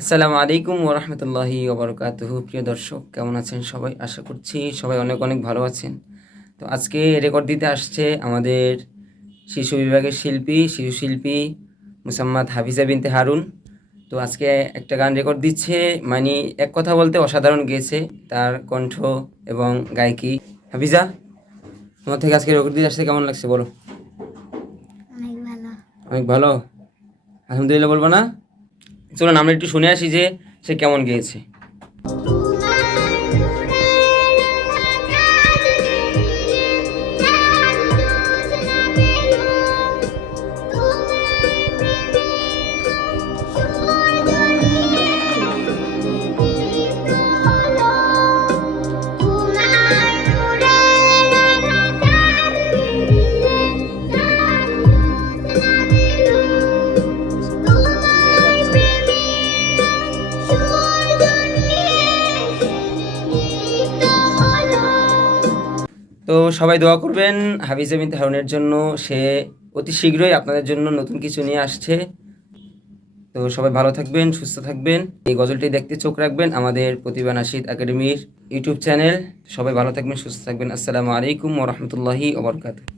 আসসালামু আলাইকুম ওরহমতুল্লাহি ওবরকাতুহু। প্রিয় দর্শক, কেমন আছেন সবাই? আশা করছি সবাই অনেক অনেক ভালো আছেন। তো আজকে রেকর্ড দিতে আসছে আমাদের শিশু বিভাগের শিশু শিল্পী মুসাম্মাদ হাফিজা বিনতে হারুন। তো আজকে একটা গান রেকর্ড দিচ্ছে, মানে এক কথা বলতে অসাধারণ গেয়েছে তার কণ্ঠ এবং গায়কি। হাফিজা, তোমার থেকে আজকে রেকর্ড দিতে আসছে, কেমন লাগছে বলো? অনেক ভালো। অনেক ভালো, আলহামদুলিল্লাহ বলবো না? চলুন আমরা একটু শুনে আসি যে সে কেমন গেয়েছে। তো সবাই দোয়া করবেন হাফিজা বিনতে হারুনের জন্য। সে অতি শীঘ্রই আপনাদের জন্য নতুন কিছু নিয়ে আসছে। তো সবাই ভালো থাকবেন, সুস্থ থাকবেন। এই গজলটি দেখতে চোখ রাখবেন আমাদের প্রতিভা নাশিদ একাডেমির ইউটিউব চ্যানেল। সবাই ভালো থাকবেন, সুস্থ থাকবেন। আসসালামু আলাইকুম ওরহমতুল্লাহি ওবরকাতুহু।